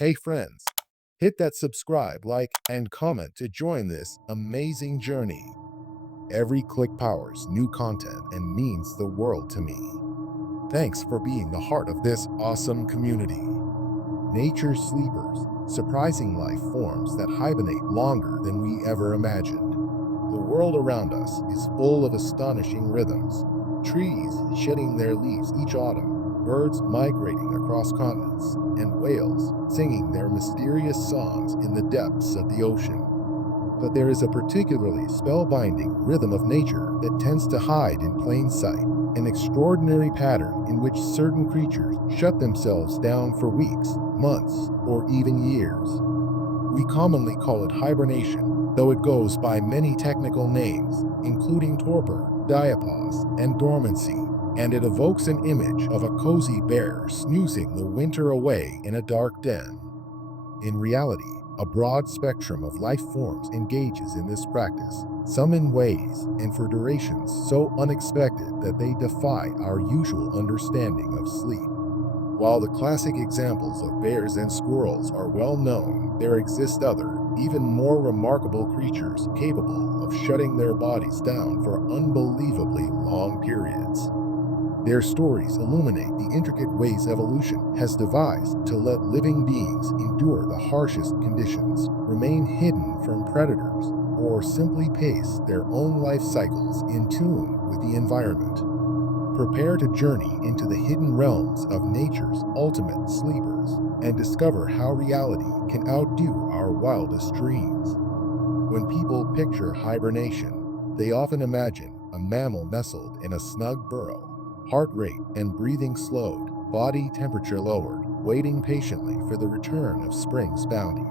Hey friends, hit that subscribe, like, and comment to join this amazing journey. Every click powers new content and means the world to me. Thanks for being the heart of this awesome community. Nature's sleepers, surprising life forms that hibernate longer than we ever imagined. The world around us is full of astonishing rhythms. Trees shedding their leaves each autumn, birds migrating across continents, and whales singing their mysterious songs in the depths of the ocean. But there is a particularly spellbinding rhythm of nature that tends to hide in plain sight, an extraordinary pattern in which certain creatures shut themselves down for weeks, months, or even years. We commonly call it hibernation, though it goes by many technical names, including torpor, diapause, and dormancy, and it evokes an image of a cozy bear snoozing the winter away in a dark den. In reality, a broad spectrum of life forms engages in this practice, some in ways and for durations so unexpected that they defy our usual understanding of sleep. While the classic examples of bears and squirrels are well known, there exist other, even more remarkable creatures capable of shutting their bodies down for unbelievably long periods. Their stories illuminate the intricate ways evolution has devised to let living beings endure the harshest conditions, remain hidden from predators, or simply pace their own life cycles in tune with the environment. Prepare to journey into the hidden realms of nature's ultimate sleepers and discover how reality can outdo our wildest dreams. When people picture hibernation, they often imagine a mammal nestled in a snug burrow, heart rate and breathing slowed, body temperature lowered, waiting patiently for the return of spring's bounty.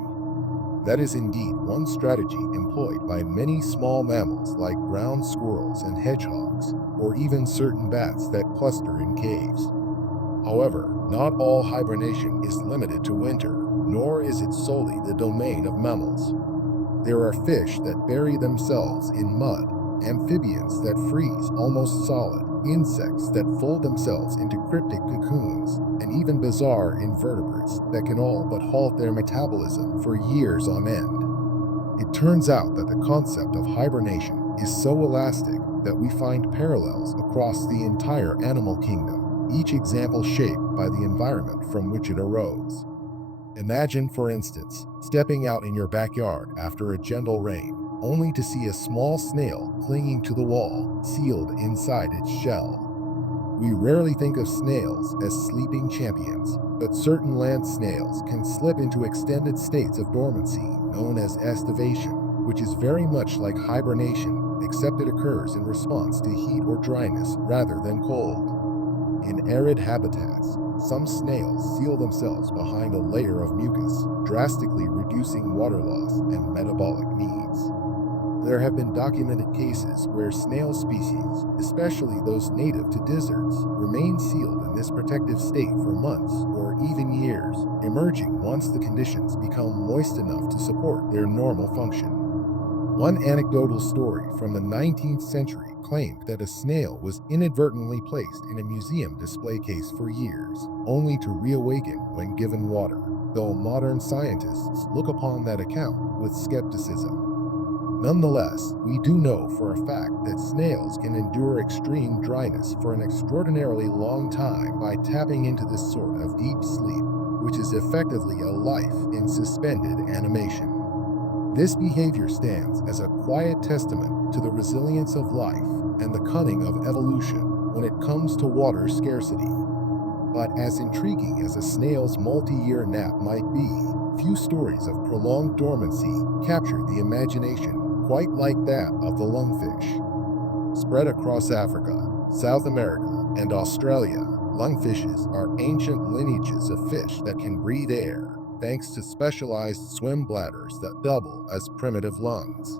That is indeed one strategy employed by many small mammals like ground squirrels and hedgehogs, or even certain bats that cluster in caves. However, not all hibernation is limited to winter, nor is it solely the domain of mammals. There are fish that bury themselves in mud, amphibians that freeze almost solid, insects that fold themselves into cryptic cocoons, and even bizarre invertebrates that can all but halt their metabolism for years on end. It turns out that the concept of hibernation is so elastic that we find parallels across the entire animal kingdom, each example shaped by the environment from which it arose. Imagine, for instance, stepping out in your backyard after a gentle rain, only to see a small snail clinging to the wall, sealed inside its shell. We rarely think of snails as sleeping champions, but certain land snails can slip into extended states of dormancy known as estivation, which is very much like hibernation, except it occurs in response to heat or dryness rather than cold. In arid habitats, some snails seal themselves behind a layer of mucus, drastically reducing water loss and metabolic needs. There have been documented cases where snail species, especially those native to deserts, remain sealed in this protective state for months or even years, emerging once the conditions become moist enough to support their normal function. One anecdotal story from the 19th century claimed that a snail was inadvertently placed in a museum display case for years, only to reawaken when given water, though modern scientists look upon that account with skepticism. Nonetheless, we do know for a fact that snails can endure extreme dryness for an extraordinarily long time by tapping into this sort of deep sleep, which is effectively a life in suspended animation. This behavior stands as a quiet testament to the resilience of life and the cunning of evolution when it comes to water scarcity. But as intriguing as a snail's multi-year nap might be, few stories of prolonged dormancy capture the imagination quite like that of the lungfish. Spread across Africa, South America, and Australia, lungfishes are ancient lineages of fish that can breathe air, thanks to specialized swim bladders that double as primitive lungs.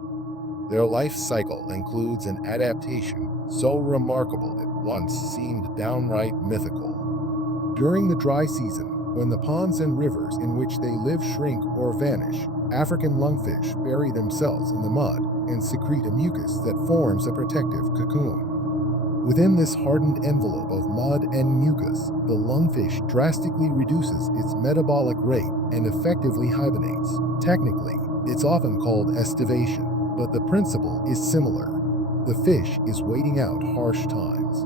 Their life cycle includes an adaptation so remarkable it once seemed downright mythical. During the dry season, when the ponds and rivers in which they live shrink or vanish, African lungfish bury themselves in the mud and secrete a mucus that forms a protective cocoon. Within this hardened envelope of mud and mucus, the lungfish drastically reduces its metabolic rate and effectively hibernates. Technically, it's often called estivation, but the principle is similar. The fish is waiting out harsh times.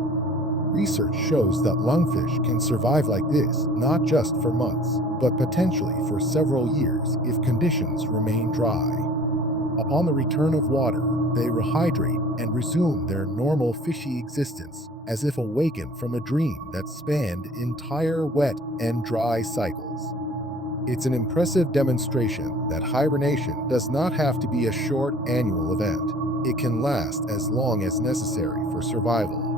Research shows that lungfish can survive like this not just for months, but potentially for several years if conditions remain dry. Upon the return of water, they rehydrate and resume their normal fishy existence, as if awakened from a dream that spanned entire wet and dry cycles. It's an impressive demonstration that hibernation does not have to be a short annual event. It can last as long as necessary for survival.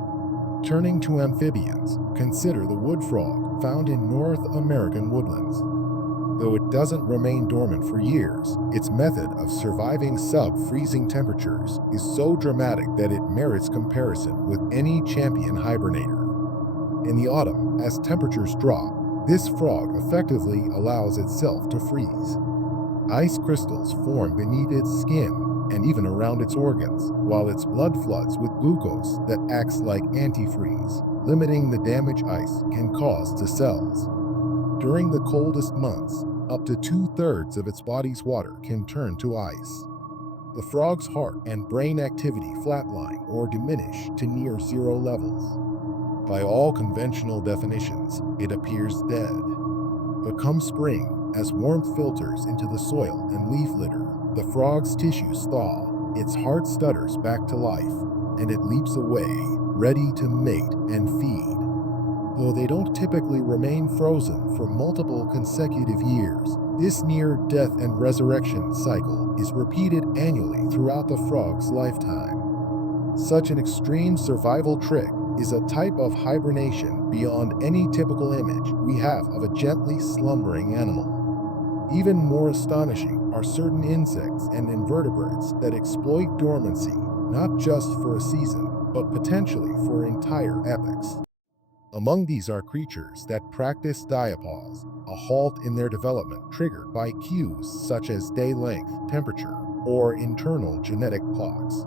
Turning to amphibians, consider the wood frog found in North American woodlands. Though it doesn't remain dormant for years, its method of surviving sub-freezing temperatures is so dramatic that it merits comparison with any champion hibernator. In the autumn, as temperatures drop, this frog effectively allows itself to freeze. Ice crystals form beneath its skin and even around its organs, while its blood floods with glucose that acts like antifreeze, limiting the damage ice can cause to cells. During the coldest months, up to 2/3 of its body's water can turn to ice. The frog's heart and brain activity flatline or diminish to near zero levels. By all conventional definitions, it appears dead. But come spring, as warmth filters into the soil and leaf litter, the frog's tissues thaw, its heart stutters back to life, and it leaps away, ready to mate and feed. Though they don't typically remain frozen for multiple consecutive years, this near-death and resurrection cycle is repeated annually throughout the frog's lifetime. Such an extreme survival trick is a type of hibernation beyond any typical image we have of a gently slumbering animal. Even more astonishing are certain insects and invertebrates that exploit dormancy, not just for a season, but potentially for entire epochs. Among these are creatures that practice diapause, a halt in their development triggered by cues such as day length, temperature, or internal genetic clocks.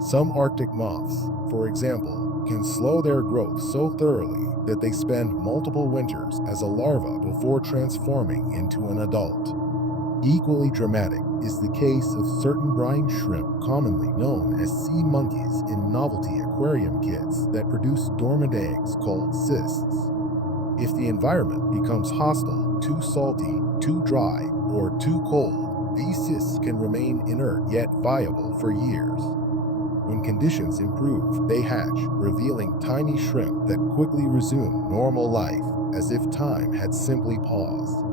Some Arctic moths, for example, can slow their growth so thoroughly that they spend multiple winters as a larva before transforming into an adult. Equally dramatic is the case of certain brine shrimp commonly known as sea monkeys in novelty aquarium kits that produce dormant eggs called cysts. If the environment becomes hostile, too salty, too dry, or too cold, these cysts can remain inert yet viable for years. When conditions improve, they hatch, revealing tiny shrimp that quickly resume normal life, as if time had simply paused.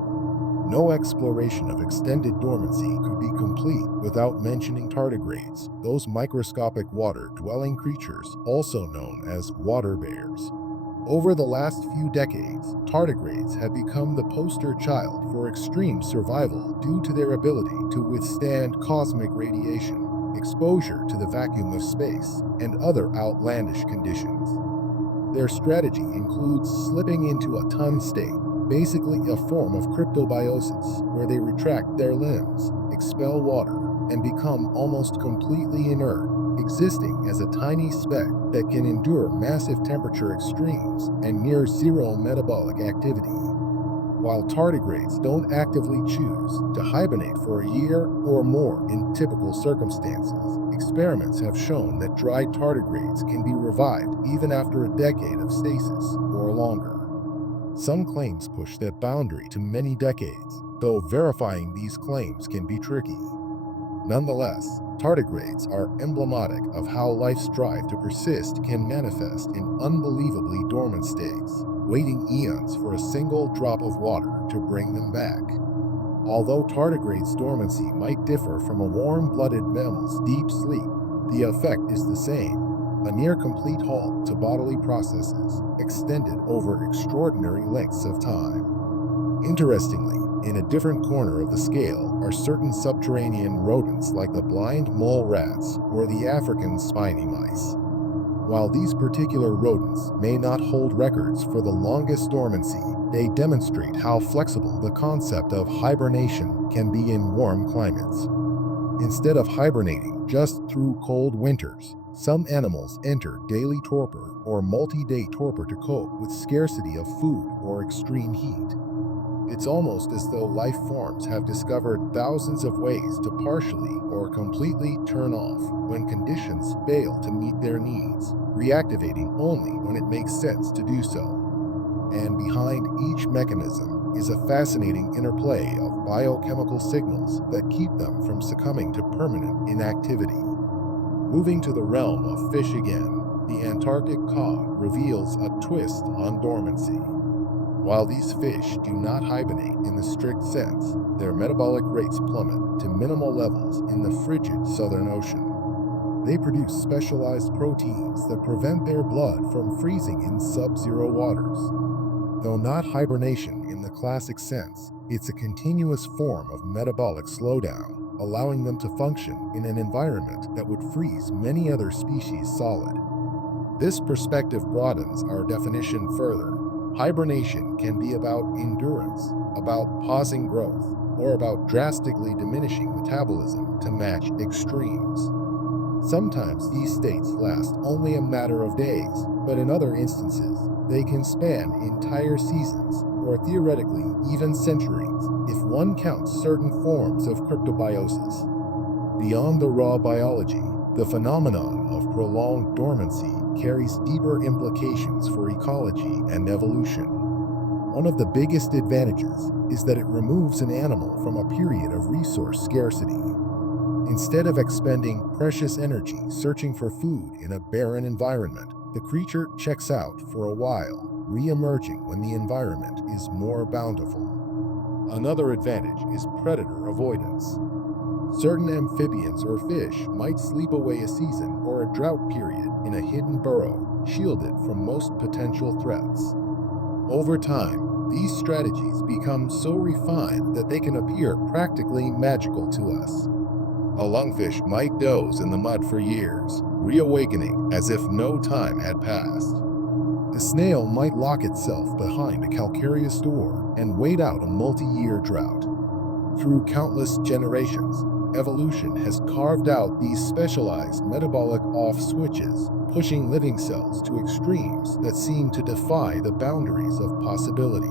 No exploration of extended dormancy could be complete without mentioning tardigrades, those microscopic water-dwelling creatures also known as water bears. Over the last few decades, tardigrades have become the poster child for extreme survival due to their ability to withstand cosmic radiation, exposure to the vacuum of space, and other outlandish conditions. Their strategy includes slipping into a tun state, basically a form of cryptobiosis, where they retract their limbs, expel water, and become almost completely inert, existing as a tiny speck that can endure massive temperature extremes and near zero metabolic activity. While tardigrades don't actively choose to hibernate for a year or more in typical circumstances, experiments have shown that dried tardigrades can be revived even after a decade of stasis or longer. Some claims push that boundary to many decades, though verifying these claims can be tricky. Nonetheless, tardigrades are emblematic of how life's drive to persist can manifest in unbelievably dormant states, waiting eons for a single drop of water to bring them back. Although tardigrades' dormancy might differ from a warm-blooded mammal's deep sleep, the effect is the same: a near-complete halt to bodily processes, extended over extraordinary lengths of time. Interestingly, in a different corner of the scale are certain subterranean rodents like the blind mole rats or the African spiny mice. While these particular rodents may not hold records for the longest dormancy, they demonstrate how flexible the concept of hibernation can be in warm climates. Instead of hibernating just through cold winters, some animals enter daily torpor or multi-day torpor to cope with scarcity of food or extreme heat. It's almost as though life forms have discovered thousands of ways to partially or completely turn off when conditions fail to meet their needs, reactivating only when it makes sense to do so. And behind each mechanism is a fascinating interplay of biochemical signals that keep them from succumbing to permanent inactivity. Moving to the realm of fish again, the Antarctic cod reveals a twist on dormancy. While these fish do not hibernate in the strict sense, their metabolic rates plummet to minimal levels in the frigid Southern Ocean. They produce specialized proteins that prevent their blood from freezing in sub-zero waters. Though not hibernation in the classic sense, it's a continuous form of metabolic slowdown, allowing them to function in an environment that would freeze many other species solid. This perspective broadens our definition further. Hibernation can be about endurance, about pausing growth, or about drastically diminishing metabolism to match extremes. Sometimes these states last only a matter of days, but in other instances, they can span entire seasons, or theoretically even centuries, if one counts certain forms of cryptobiosis. Beyond the raw biology, the phenomenon of prolonged dormancy carries deeper implications for ecology and evolution. One of the biggest advantages is that it removes an animal from a period of resource scarcity. Instead of expending precious energy searching for food in a barren environment, the creature checks out for a while, re-emerging when the environment is more bountiful. Another advantage is predator avoidance. Certain amphibians or fish might sleep away a season or a drought period in a hidden burrow, shielded from most potential threats. Over time, these strategies become so refined that they can appear practically magical to us. A lungfish might doze in the mud for years, reawakening as if no time had passed. The snail might lock itself behind a calcareous door and wait out a multi-year drought. Through countless generations, evolution has carved out these specialized metabolic off switches, pushing living cells to extremes that seem to defy the boundaries of possibility.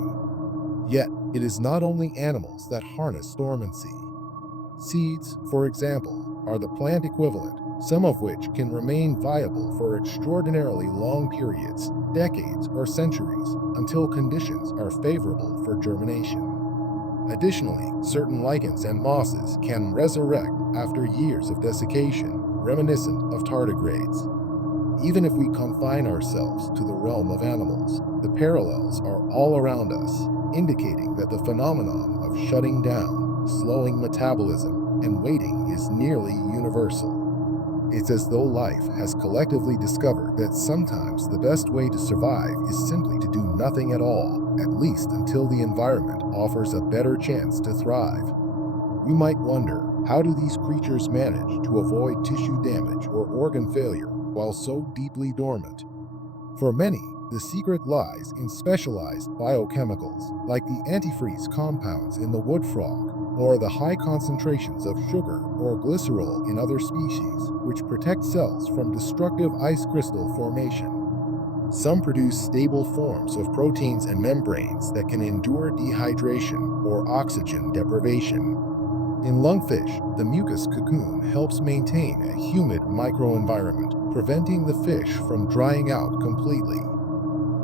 Yet, it is not only animals that harness dormancy. Seeds, for example, are the plant equivalent, some of which can remain viable for extraordinarily long periods, decades or centuries, until conditions are favorable for germination. Additionally, certain lichens and mosses can resurrect after years of desiccation, reminiscent of tardigrades. Even if we confine ourselves to the realm of animals, the parallels are all around us, indicating that the phenomenon of shutting down, slowing metabolism, and waiting is nearly universal. It's as though life has collectively discovered that sometimes the best way to survive is simply to do nothing at all, at least until the environment offers a better chance to thrive. We might wonder, how do these creatures manage to avoid tissue damage or organ failure while so deeply dormant? For many, the secret lies in specialized biochemicals, like the antifreeze compounds in the wood frog, or the high concentrations of sugar or glycerol in other species, which protect cells from destructive ice crystal formation. Some produce stable forms of proteins and membranes that can endure dehydration or oxygen deprivation. In lungfish, the mucus cocoon helps maintain a humid microenvironment, preventing the fish from drying out completely.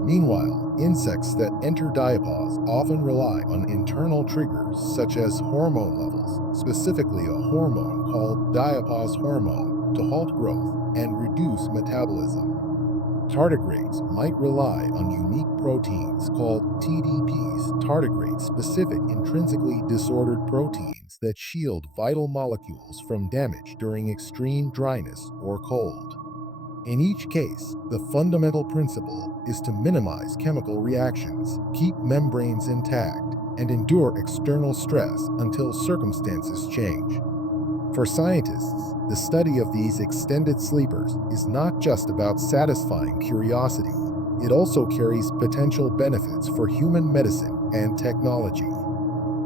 Meanwhile, insects that enter diapause often rely on internal triggers such as hormone levels, specifically a hormone called diapause hormone, to halt growth and reduce metabolism. Tardigrades might rely on unique proteins called TDPs, tardigrade-specific intrinsically disordered proteins that shield vital molecules from damage during extreme dryness or cold. In each case, the fundamental principle is to minimize chemical reactions, keep membranes intact, and endure external stress until circumstances change. For scientists, the study of these extended sleepers is not just about satisfying curiosity. It also carries potential benefits for human medicine and technology.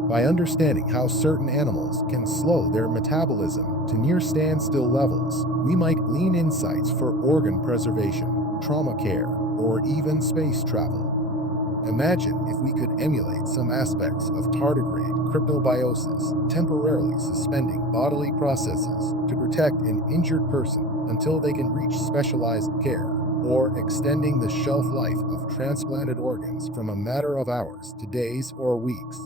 By understanding how certain animals can slow their metabolism to near standstill levels, we might glean insights for organ preservation, trauma care, or even space travel. Imagine if we could emulate some aspects of tardigrade cryptobiosis, temporarily suspending bodily processes to protect an injured person until they can reach specialized care, or extending the shelf life of transplanted organs from a matter of hours to days or weeks.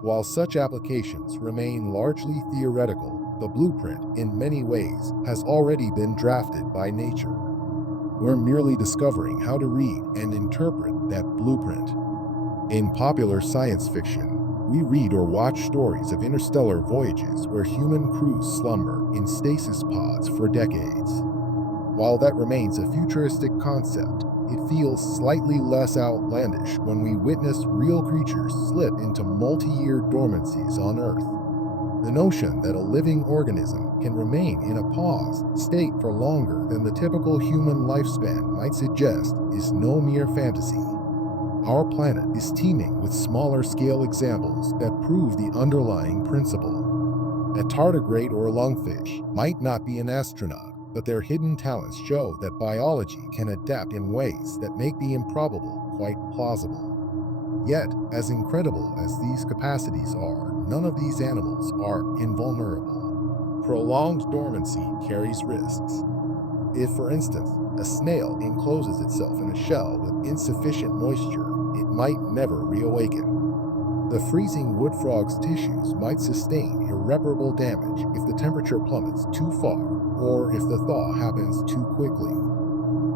While such applications remain largely theoretical, the blueprint, in many ways, has already been drafted by nature. We're merely discovering how to read and interpret that blueprint. In popular science fiction, we read or watch stories of interstellar voyages where human crews slumber in stasis pods for decades. While that remains a futuristic concept, it feels slightly less outlandish when we witness real creatures slip into multi-year dormancies on Earth. The notion that a living organism can remain in a paused state for longer than the typical human lifespan might suggest is no mere fantasy. Our planet is teeming with smaller-scale examples that prove the underlying principle. A tardigrade or lungfish might not be an astronaut, but their hidden talents show that biology can adapt in ways that make the improbable quite plausible. Yet, as incredible as these capacities are, none of these animals are invulnerable. Prolonged dormancy carries risks. If, for instance, a snail encloses itself in a shell with insufficient moisture, it might never reawaken. The freezing wood frog's tissues might sustain irreparable damage if the temperature plummets too far or if the thaw happens too quickly.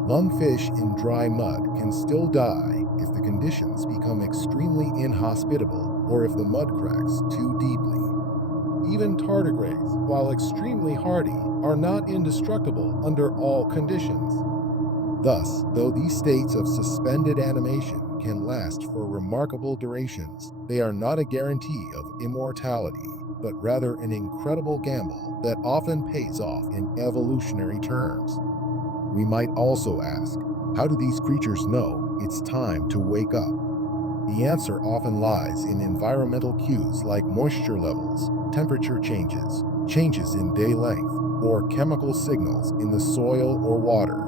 Lungfish in dry mud can still die if the conditions become extremely inhospitable or if the mud cracks too deeply. Even tardigrades, while extremely hardy, are not indestructible under all conditions. Thus, though these states of suspended animation can last for remarkable durations, they are not a guarantee of immortality, but rather an incredible gamble that often pays off in evolutionary terms. We might also ask, how do these creatures know it's time to wake up? The answer often lies in environmental cues like moisture levels, temperature changes, changes in day length, or chemical signals in the soil or water.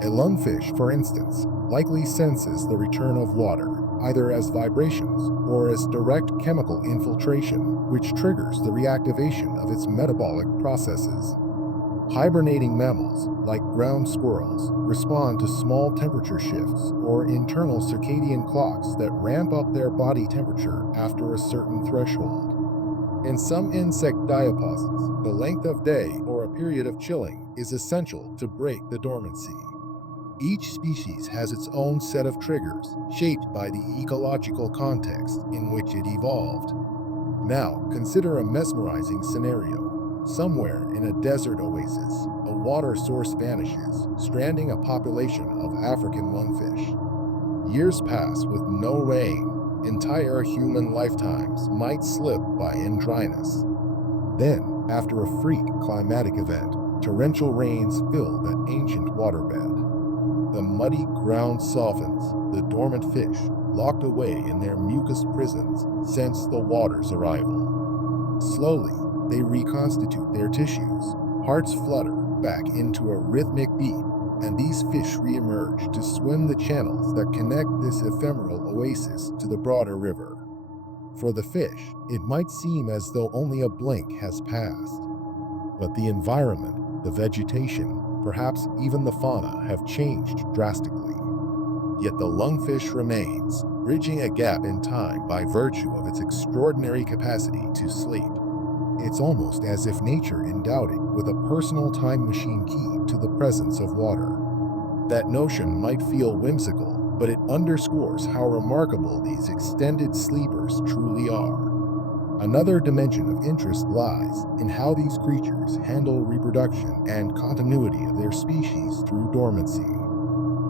A lungfish, for instance, likely senses the return of water, either as vibrations or as direct chemical infiltration, which triggers the reactivation of its metabolic processes. Hibernating mammals, like ground squirrels, respond to small temperature shifts or internal circadian clocks that ramp up their body temperature after a certain threshold. In some insect diapauses, the length of day or a period of chilling is essential to break the dormancy. Each species has its own set of triggers, shaped by the ecological context in which it evolved. Now, consider a mesmerizing scenario. Somewhere in a desert oasis, a water source vanishes, stranding a population of African lungfish. Years pass with no rain. Entire human lifetimes might slip by in dryness. Then, after a freak climatic event, torrential rains fill that ancient waterbed. The muddy ground softens, the dormant fish, locked away in their mucus prisons, sense the water's arrival. Slowly, they reconstitute their tissues, hearts flutter back into a rhythmic beat, and these fish reemerge to swim the channels that connect this ephemeral oasis to the broader river. For the fish, it might seem as though only a blink has passed. But the environment, the vegetation, perhaps even the fauna have changed drastically. Yet the lungfish remains, bridging a gap in time by virtue of its extraordinary capacity to sleep. It's almost as if nature endowed it with a personal time machine key to the presence of water. That notion might feel whimsical, but it underscores how remarkable these extended sleepers truly are. Another dimension of interest lies in how these creatures handle reproduction and continuity of their species through dormancy.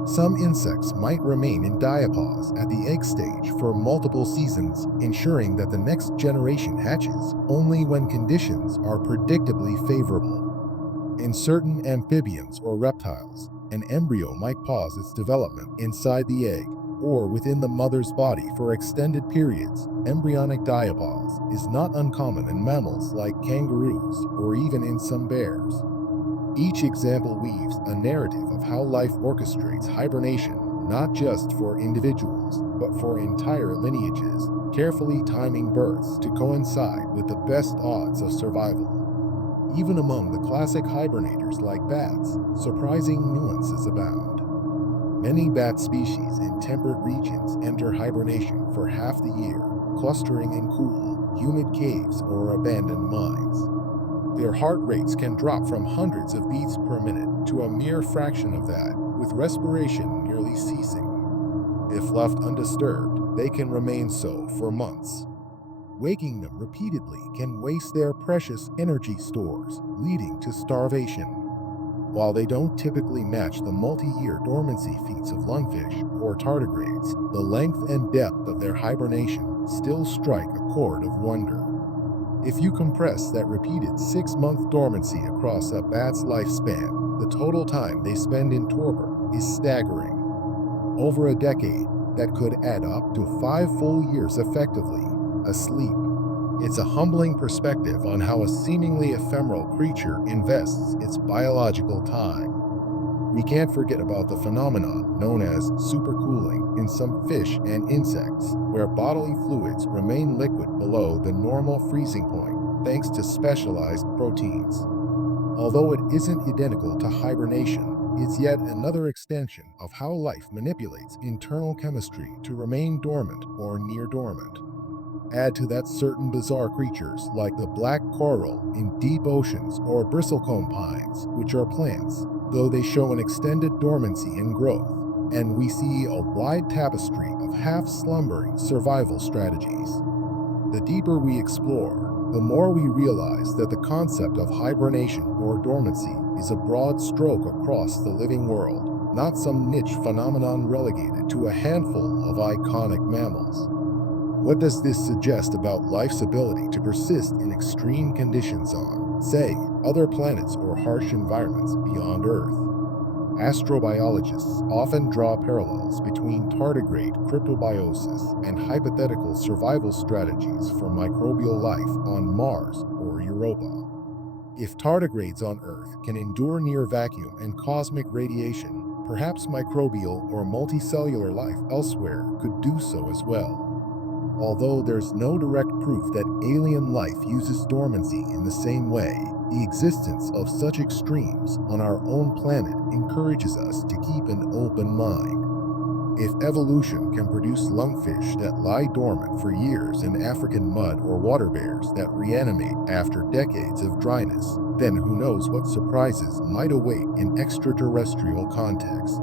Some insects might remain in diapause at the egg stage for multiple seasons, ensuring that the next generation hatches only when conditions are predictably favorable. In certain amphibians or reptiles, an embryo might pause its development inside the egg or within the mother's body for extended periods. Embryonic diapause is not uncommon in mammals like kangaroos or even in some bears. Each example weaves a narrative of how life orchestrates hibernation, not just for individuals, but for entire lineages, carefully timing births to coincide with the best odds of survival. Even among the classic hibernators like bats, surprising nuances abound. Many bat species in temperate regions enter hibernation for half the year, clustering in cool, humid caves or abandoned mines. Their heart rates can drop from hundreds of beats per minute to a mere fraction of that, with respiration nearly ceasing. If left undisturbed, they can remain so for months. Waking them repeatedly can waste their precious energy stores, leading to starvation. While they don't typically match the multi-year dormancy feats of lungfish or tardigrades, the length and depth of their hibernation still strike a chord of wonder. If you compress that repeated 6-month dormancy across a bat's lifespan, the total time they spend in torpor is staggering. Over a decade, that could add up to 5 full years effectively asleep. It's a humbling perspective on how a seemingly ephemeral creature invests its biological time. We can't forget about the phenomenon known as supercooling in some fish and insects, where bodily fluids remain liquid below the normal freezing point thanks to specialized proteins. Although it isn't identical to hibernation, it's yet another extension of how life manipulates internal chemistry to remain dormant or near dormant. Add to that certain bizarre creatures like the black coral in deep oceans or bristlecone pines, which are plants, though they show an extended dormancy in growth, and we see a wide tapestry of half-slumbering survival strategies. The deeper we explore, the more we realize that the concept of hibernation or dormancy is a broad stroke across the living world, not some niche phenomenon relegated to a handful of iconic mammals. What does this suggest about life's ability to persist in extreme conditions on, say, other planets or harsh environments beyond Earth? Astrobiologists often draw parallels between tardigrade cryptobiosis and hypothetical survival strategies for microbial life on Mars or Europa. If tardigrades on Earth can endure near vacuum and cosmic radiation, perhaps microbial or multicellular life elsewhere could do so as well. Although there's no direct proof that alien life uses dormancy in the same way, the existence of such extremes on our own planet encourages us to keep an open mind. If evolution can produce lungfish that lie dormant for years in African mud or water bears that reanimate after decades of dryness, then who knows what surprises might await in extraterrestrial contexts.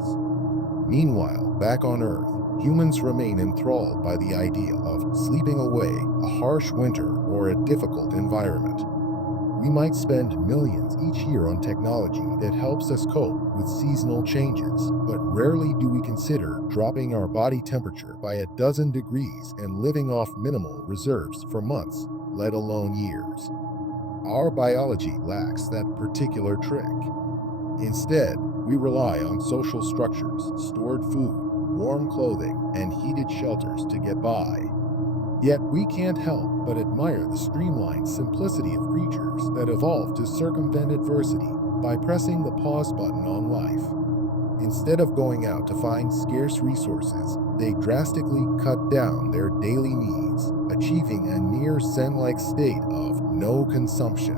Meanwhile, back on Earth, humans remain enthralled by the idea of sleeping away a harsh winter or a difficult environment. We might spend millions each year on technology that helps us cope with seasonal changes, but rarely do we consider dropping our body temperature by a dozen degrees and living off minimal reserves for months, let alone years. Our biology lacks that particular trick. Instead, we rely on social structures, stored food, warm clothing, and heated shelters to get by. Yet we can't help but admire the streamlined simplicity of creatures that evolved to circumvent adversity by pressing the pause button on life. Instead of going out to find scarce resources, they drastically cut down their daily needs, achieving a near Zen-like state of no consumption.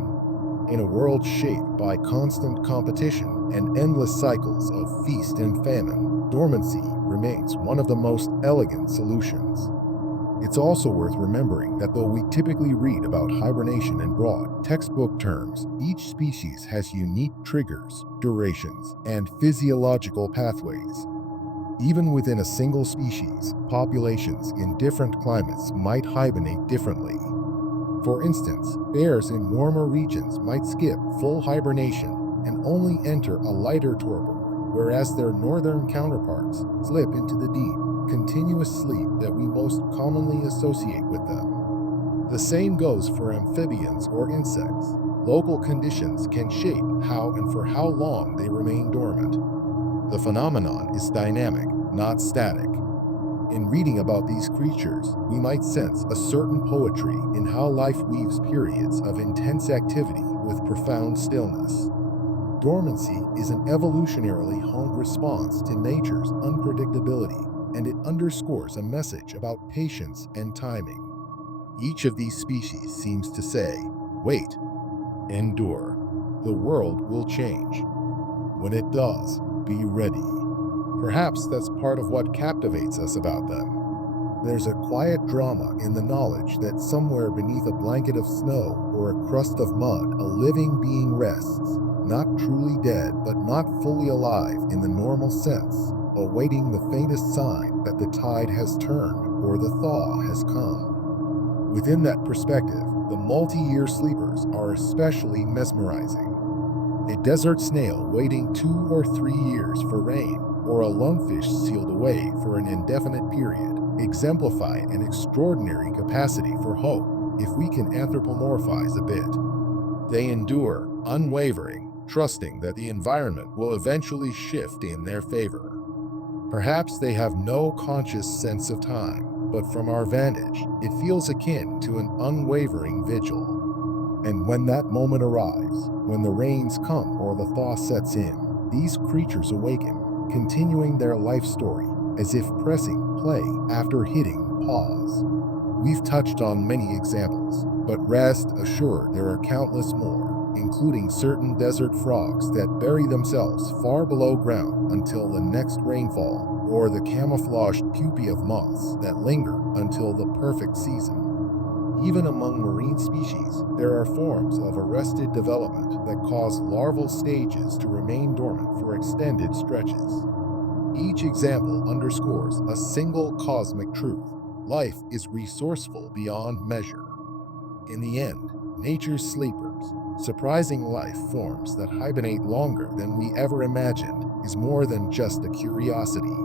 In a world shaped by constant competition and endless cycles of feast and famine, dormancy remains one of the most elegant solutions. It's also worth remembering that though we typically read about hibernation in broad, textbook terms, each species has unique triggers, durations, and physiological pathways. Even within a single species, populations in different climates might hibernate differently. For instance, bears in warmer regions might skip full hibernation and only enter a lighter torpor, whereas their northern counterparts slip into the deep, continuous sleep that we most commonly associate with them. The same goes for amphibians or insects. Local conditions can shape how and for how long they remain dormant. The phenomenon is dynamic, not static. In reading about these creatures, we might sense a certain poetry in how life weaves periods of intense activity with profound stillness. Dormancy is an evolutionarily honed response to nature's unpredictability, and it underscores a message about patience and timing. Each of these species seems to say, wait, endure. The world will change. When it does, be ready. Perhaps that's part of what captivates us about them. There's a quiet drama in the knowledge that somewhere beneath a blanket of snow or a crust of mud, a living being rests, not truly dead, but not fully alive in the normal sense, awaiting the faintest sign that the tide has turned or the thaw has come. Within that perspective, the multi-year sleepers are especially mesmerizing. A desert snail waiting 2 or 3 years for rain, or a lungfish sealed away for an indefinite period, exemplify an extraordinary capacity for hope if we can anthropomorphize a bit. They endure, unwavering, trusting that the environment will eventually shift in their favor. Perhaps they have no conscious sense of time, but from our vantage, it feels akin to an unwavering vigil. And when that moment arrives, when the rains come or the thaw sets in, these creatures awaken, continuing their life story as if pressing play after hitting pause. We've touched on many examples, but rest assured there are countless more, including certain desert frogs that bury themselves far below ground until the next rainfall, or the camouflaged pupae of moths that linger until the perfect season. Even among marine species, there are forms of arrested development that cause larval stages to remain dormant for extended stretches. Each example underscores a single cosmic truth: life is resourceful beyond measure. In the end, nature's sleepers, surprising life forms that hibernate longer than we ever imagined, is more than just a curiosity.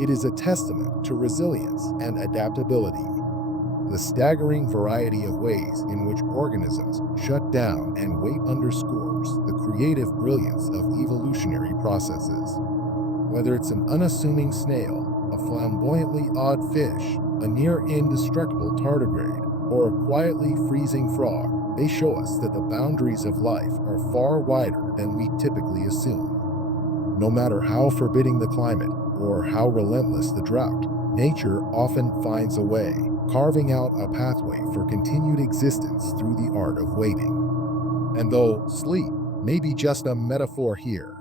It is a testament to resilience and adaptability. The staggering variety of ways in which organisms shut down and wait underscores the creative brilliance of evolutionary processes. Whether it's an unassuming snail, a flamboyantly odd fish, a near indestructible tardigrade, or a quietly freezing frog, they show us that the boundaries of life are far wider than we typically assume. No matter how forbidding the climate or how relentless the drought, nature often finds a way, carving out a pathway for continued existence through the art of waiting. And though sleep may be just a metaphor here,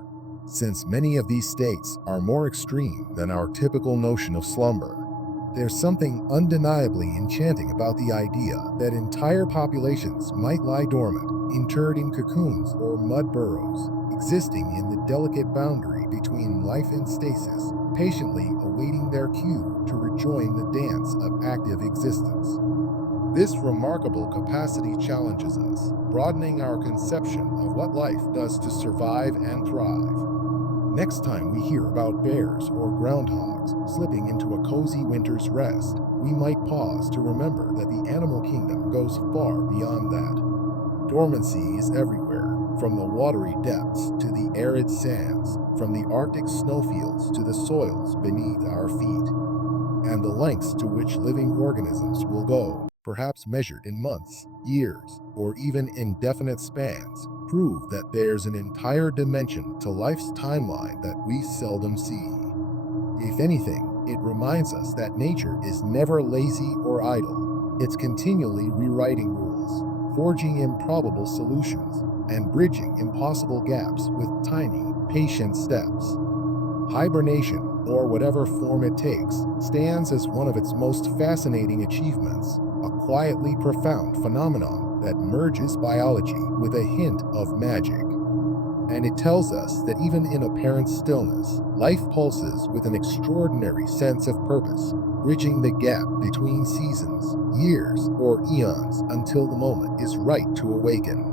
since many of these states are more extreme than our typical notion of slumber, there's something undeniably enchanting about the idea that entire populations might lie dormant, interred in cocoons or mud burrows, existing in the delicate boundary between life and stasis, patiently awaiting their cue to rejoin the dance of active existence. This remarkable capacity challenges us, broadening our conception of what life does to survive and thrive. Next time we hear about bears or groundhogs slipping into a cozy winter's rest, we might pause to remember that the animal kingdom goes far beyond that. Dormancy is everywhere, from the watery depths to the arid sands, from the Arctic snowfields to the soils beneath our feet. And the lengths to which living organisms will go, perhaps measured in months, years, or even indefinite spans, prove that there's an entire dimension to life's timeline that we seldom see. If anything, it reminds us that nature is never lazy or idle. It's continually rewriting rules, forging improbable solutions, and bridging impossible gaps with tiny, patient steps. Hibernation, or whatever form it takes, stands as one of its most fascinating achievements, a quietly profound phenomenon that merges biology with a hint of magic. And it tells us that even in apparent stillness, life pulses with an extraordinary sense of purpose, bridging the gap between seasons, years, or eons until the moment is right to awaken.